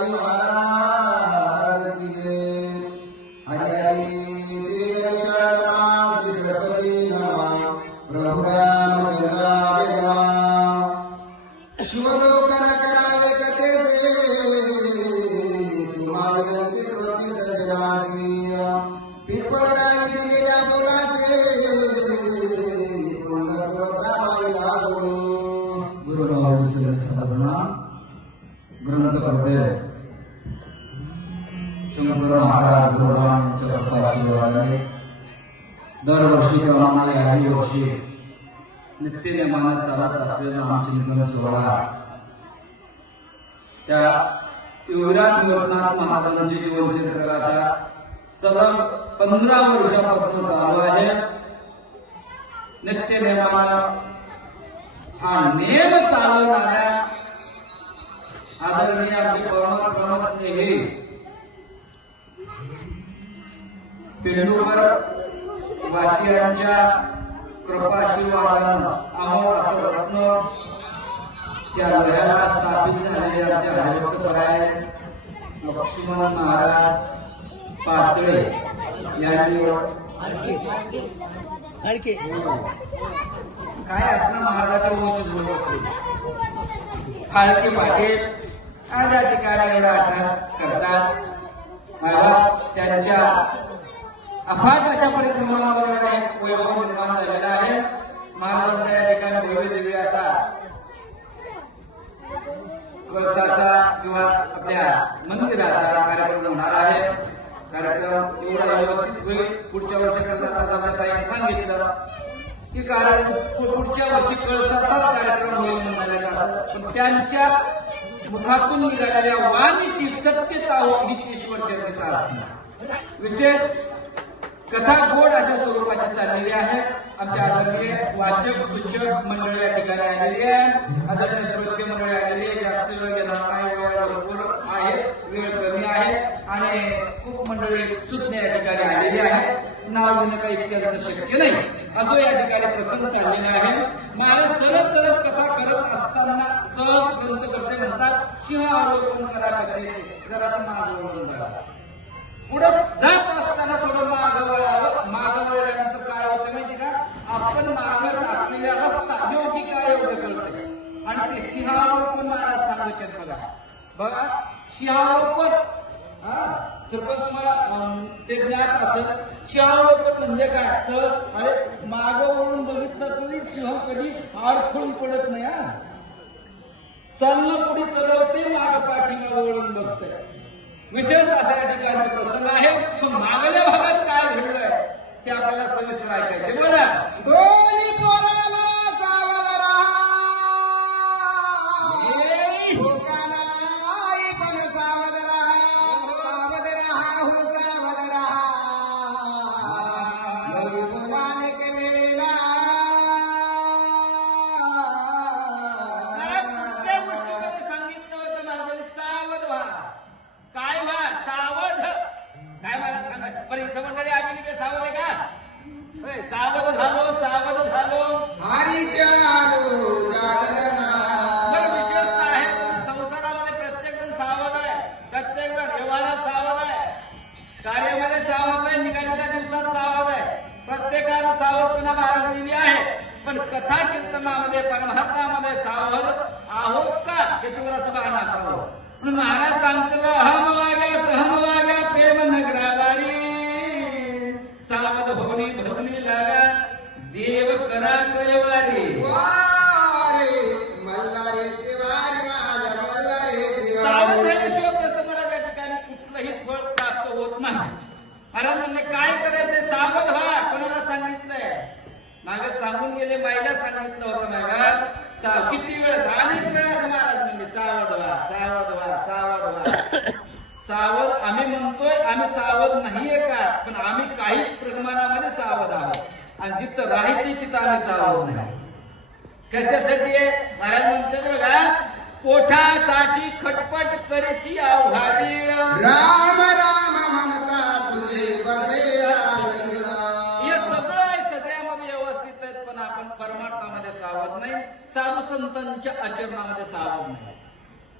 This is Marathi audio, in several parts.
Gracias. दरवर्षी प्रमाणे याही वर्षी नित्यनेमानं चालत असलेला आमचे निधन सोहळा. त्या युवराज निवडनाथ महाराजांचे जीवनचरित्र आता सलग पंधरा वर्षापासून चालू आहे. नित्यनेमानं हा नेम चालवणाऱ्या आदरणीय आमचे परम परमस्नेही पेंडुकर वासियांच्या कृपाशीर्वादानं अमोल असं रत्न त्या लह्याला स्थापित झालेले आमचे हरिभक्तपराय लक्ष्मण महाराज पातळे यांनी काय असणं महाराजाचे वंश बोलत असते फाळके पाटील आज या ठिकाणी एवढा अभ्यास करतात. त्यांच्या अफाट अशा परिश्रमामधून एक वैभव निर्माण झालेला आहे. महाराजांचा या ठिकाणी भव्य दिव्य असा कळसाचा किंवा आपल्या मंदिराचा कार्यक्रम होणार आहे. कार्यक्रम एवढा व्यवस्थित होईल. पुढच्या वर्षी करतात ताईने सांगितलं की कारण पुढच्या वर्षी कळसाचाच कार्यक्रम होईल म्हणाले पण त्यांच्या मुखातून निघालेल्या वाणीची सत्यता हो हीच ईश्वर प्रार्थना विशेष कथा गोड अशा स्वरूपाची चाललेली आहे. आमच्या आदरणीय वाचक सूचक मंडळी या ठिकाणी आलेली आहे. आदरणीय श्रोते मंडळी आलेली आहे. जास्त वेळ घेणार नाही वेळ भरपूर आहे. वेळ कमी आहे. आणि खूप मंडळी सुज्ञ या ठिकाणी आलेली आहे. नाव घेणं काही इतक्याचं शक्य नाही. असो या ठिकाणी प्रसंग चाललेला आहे. महाराज चलत चलत कथा करत असताना सहज ग्रंथ करते म्हणतात सिंह अवलोकन करा कथेशी. जरा मागं वळून पुढं जात असताना थोडं मागं वळावं मागं वळल्यानंतर काय होतं माहिती का आपण मागं टाकलेला रस्ता योगी काय योग्य कळते आणि ते सिंहावलोकन महाराज सांगत बघा बघा सिंहावलोकन हा? सपोज तुम्हाला ते ज्ञात असेल. सिंहावलोकन म्हणजे काय? सहज अरे मागवरून बघितलं तरी सिंह कधी अडखळून पडत नाही हा? चालणं पुढे चलवते माग पाठीला वळून बघते. विशेष असा या ठिकाणी प्रसंग आहे. मग मागल्या भागात काय घडलंय ते आपल्याला सविस्तर ऐकायचे बरं सावधपणा बाळगलेली आहे. पण कथा कीर्तनामध्ये परमार्थामध्ये सावध आहोत का? याचं जरा सगळं असावं म्हणून महाराज सांगतो अहम वाग्या सहम वाग्या प्रेम नगरावारी सावध भवनी भवनी लागा देव करा कयवारी वारे मल्हारीचे वारे माझ्या मल्हारीचे सावध वारे झाल्याशिवाय प्रसंगाला त्या ठिकाणी कुठलंही फळ प्राप्त होत नाही. महाराज म्हणले काय करायचंय? सावध व्हा. कोणाला सांगितलंय? मागे सांगून गेले माईला सांगितलं होतं मागा सा किती वेळ अनेक वेळा महाराज म्हणजे सावध व्हा सावध व्हा सावध व्हा. सावध आम्ही म्हणतोय आम्ही सावध नाहीये का? पण आम्ही काही प्रमाणामध्ये सावध आहोत. आणि जिथं राहायचं तिथं आम्ही सावध नाही. कशासाठी? आहे महाराज म्हणतात बघा पोठासाठी खटपट करशी अवघावी राम राम संतांच्या आचरणामध्ये सावध नाही.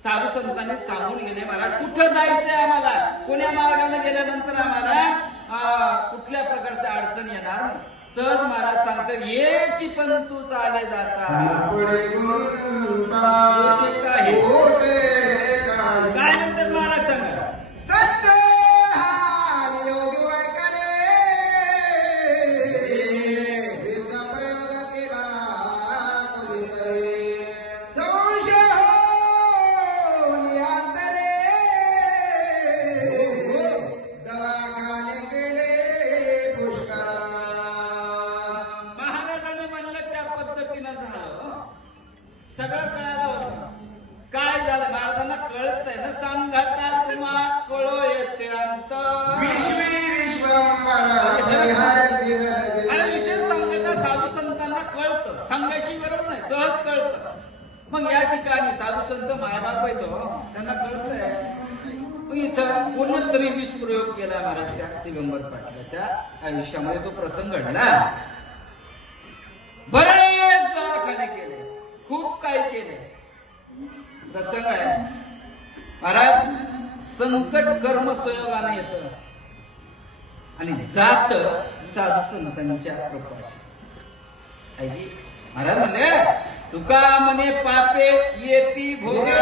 साधू संतांनी सांगून गेले महाराज कुठं जायचंय आम्हाला? कोण्या मार्गाने गेल्यानंतर आम्हाला कुठल्या प्रकारच्या अडचण येणार नाही? सहज महाराज सांगतात येची पण तू चाले जाता. काय सगळं कळालं होतं. काय झालं? महाराजांना कळतंय ना सांगता तुम्हा कळो येते अंत आणि विशेष सांगायला साधू संतांना कळतं. सांगायची गरज नाही सहज कळतं. मग या ठिकाणी साधू संत मायबाप येतो त्यांना कळतंय. मग इथं कोणतरी विष प्रयोग केला महाराज त्या दिगंबर पाटलाच्या आयुष्यामध्ये. तो प्रसंग घडला. बरेच दवाखाने केले. खूप काही केलं प्रसंग काय महाराज संकट कर्म संयोगाने येत. आणि जात साधू संतांच्या कृपाशी ऐकी महाराज म्हणले तुका म्हणे पापे येती भोगे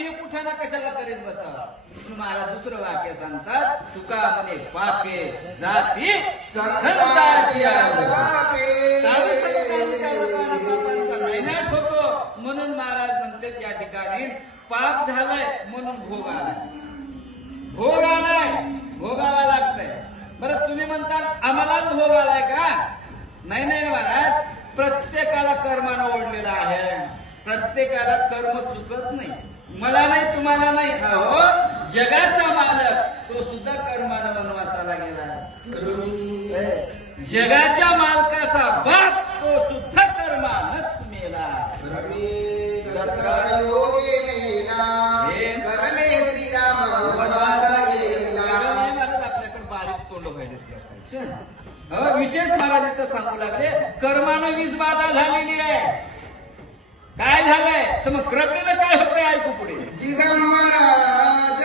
आम्ही कुठे ना कशाला करीत बसावं? विष्णू महाराज दुसरं वाक्य सांगतात तुका म्हणे पापे जाती नायनाट होतो म्हणून महाराज म्हणते त्या ठिकाणी पाप झालंय म्हणून भोग आलाय. भोग आलाय. भोगावा लागतंय. बरं तुम्ही म्हणतात आम्हालाच भोग आलाय का? नाही नाही महाराज. प्रत्येकाला कर्मानं ओढलेला आहे. प्रत्येकाला कर्म चुकत नाही. मला नाही तुम्हाला नाही. हो जगाचा मालक तो सुद्धा कर्मानं वनवासाला गेला. जगाच्या मालकाचा बाप तो सुद्धा कर्मानच मेला. आपल्याकडे बारीक तोंड व्हायला हो, विशेष महाराज इथं सांगू लागले. कर्मानं वीज बाधा झालेली आहे. काय झालंय? तर मग कृपेनं काय होतंय? ऐकू पुढे. दिगंबरा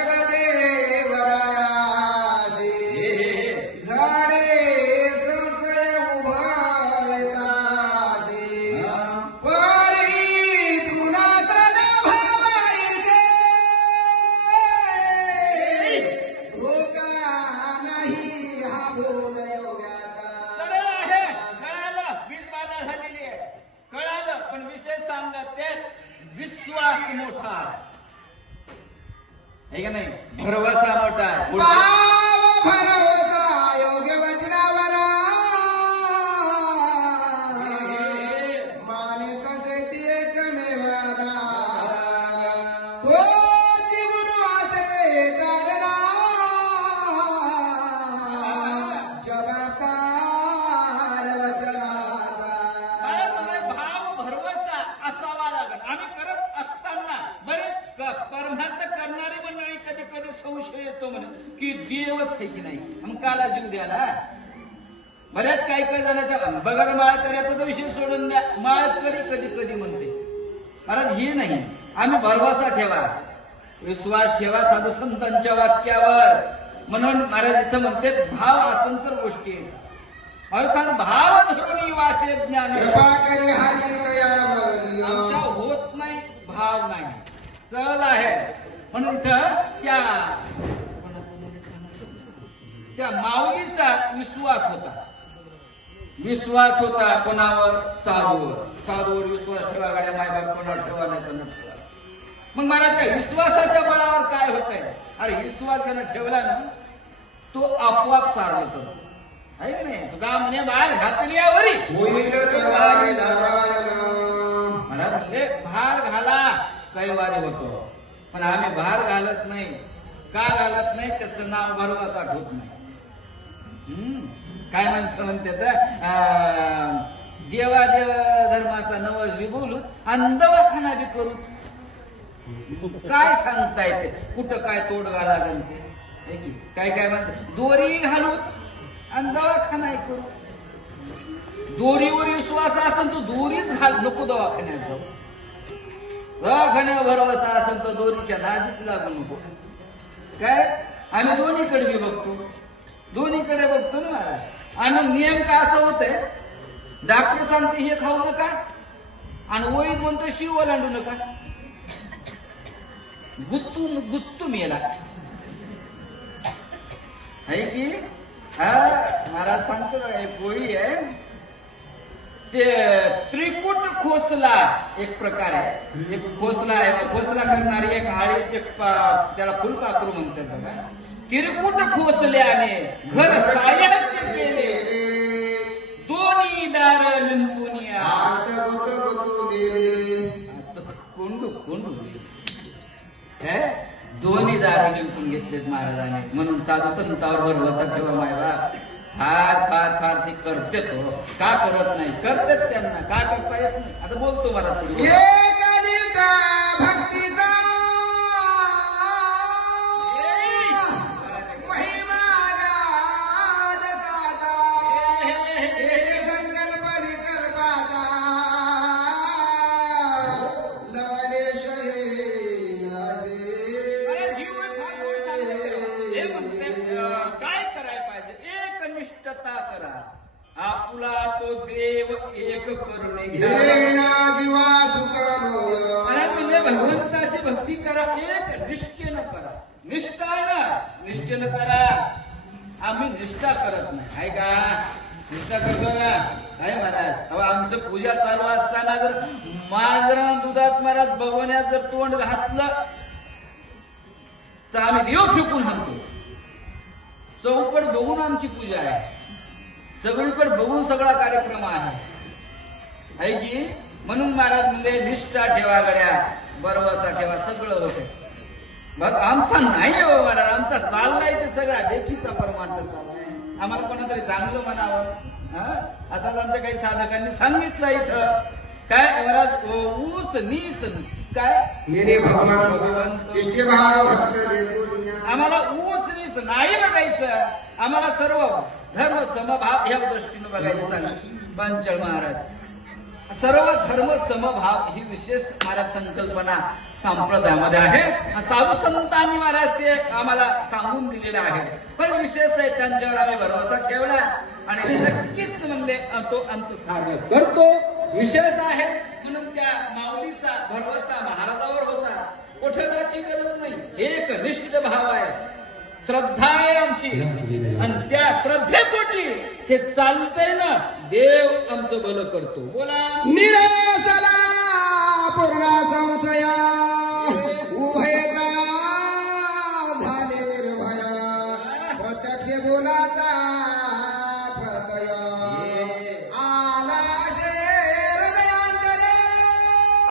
परमार्थ करणारी मंडळी कधी कधी संशय येतो म्हणे की देवच आहे की नाही? मग काला जीव द्याला बऱ्याच काही काही जणांच्या बगर माळ करायचा विषय सोडून द्या. माळ करी कधी कधी म्हणते महाराज हे नाही. आम्ही भरवसा ठेवा. विश्वास ठेवा साधू संतांच्या वाक्यावर. म्हणून महाराज इथं म्हणते भाव असंतर गोष्टी आहेत. अर्थात भाव धरून वाचे ज्ञान कृपा करी हरी आमच्या दयावरी होत नाही भाव नाही सहज आहे म्हणून त्या त्या माऊलीचा विश्वास होता. विश्वास होता कोणावर? साधूवर. साधूवर विश्वास ठेवा गाड्या मायबाप कोणावर ठेवा नाही तर न ठेवा. मग मला त्या विश्वासाच्या बळावर काय होतंय? अरे विश्वास ज्यानं ठेवला ना तो आपोआप सारलं करतो आहे की नाही? तुका म्हणे बाहेर घातली नारायण. महाराज भार घाला कैवारी होतो. पण आम्ही भार घालत नाही. का घालत नाही? त्याचं नाव भरवाचा ठोक नाही. काय माणसं म्हणते तर देवा देव धर्माचा नवस बी बोलू आणि दवाखाना बी करू. काय सांगता येते कुठं काय तोडगा लागेल ते? काय काय म्हणतात? दोरी घालू आणि दवाखाना करू. दोरीवर विश्वास असेल तर दोरीच घाल नको दवाखान्यात जाऊ. दवाखान्यावर भरवसा असेल तर दोन्हीच्या नादीच लागू नको काय? आम्ही दोन्हीकडे मी बघतो. दोन्हीकडे बघतो ना महाराज. आणि नियम का असं होतंय डॉक्टर सांगते हे खाऊ नका आणि वैद म्हणतो शिव ओलांडू नका. गुत्तू गुत्तू मेला. आहे की? हा महाराज सांगतो एक पोळी आहे. ते त्रिकुट खोसला एक प्रकार आहे. एक खोसला आहे. खोसला करणारी एक आळी एक त्याला फुलपाखरू म्हणतात बघा. तिरकुट खोसल्याने घर सायाचे केले. दोन्ही दार लिंबुनिया कोंडू कोंडू. दोन्ही दार लिंपून घेतलेत महाराजांनी. म्हणून साधू संतावर भरवसा ठेवा मायबा फार फार फार ते करते तो. का करत नाही? करतेच त्यांना. का करता येत नाही? आता बोलतो मला भक्ती करा एक निष्ठेनं करा. निष्ठा आहे ना? निष्ठेनं करा. आम्ही निष्ठा करत नाही. आहे का? निष्ठा करतो ना? आहे महाराज. अहो आमचं पूजा चालू असताना जर मांजरा दुधात महाराज भगवण्यात जर तोंड घातलं तर आम्ही देव फेकून सांगतो चौकड बघून आमची पूजा आहे. सगळीकडे बघून सगळा कार्यक्रम आहे. की? म्हणून महाराज म्हणजे निष्ठा ठेवा गड्या. बरोबरचा ठेवा सगळं होते बघ आमचा नाही हो महाराज आमचा चाललाय ते सगळा. देखीचा परमार्थ चाललाय. आम्हाला कोणातरी चांगलं म्हणावं. हा? आता आमच्या काही साधकांनी सांगितलं इथं. काय महाराज ऊच नीच काय. आम्हाला ऊच नीच नाही बघायचं. आम्हाला सर्व धर्म समभाव ह्या दृष्टीनं बघायचं. पंचळ महाराज. सर्व धर्म समभाव ही विशेष महाराज संकल्पना संप्रदायामध्ये आहे. साधू संतांनी महाराज ते आम्हाला सांगून दिलेलं आहे. पण विशेष आहे त्यांच्यावर आम्ही भरोसा ठेवला आणि नक्कीच म्हणले तो आमचं सार्य करतो. विशेष आहे म्हणून त्या माऊलीचा भरवसा महाराजावर होता. कुठे जायची गरज नाही. एक निष्ठ भाव आहे. श्रद्धा आहे आमची. आणि त्या श्रद्धेपोटी हे चालतंय ना देव आमचं भलं करतो. बोला. निरासला पूर्ण संशया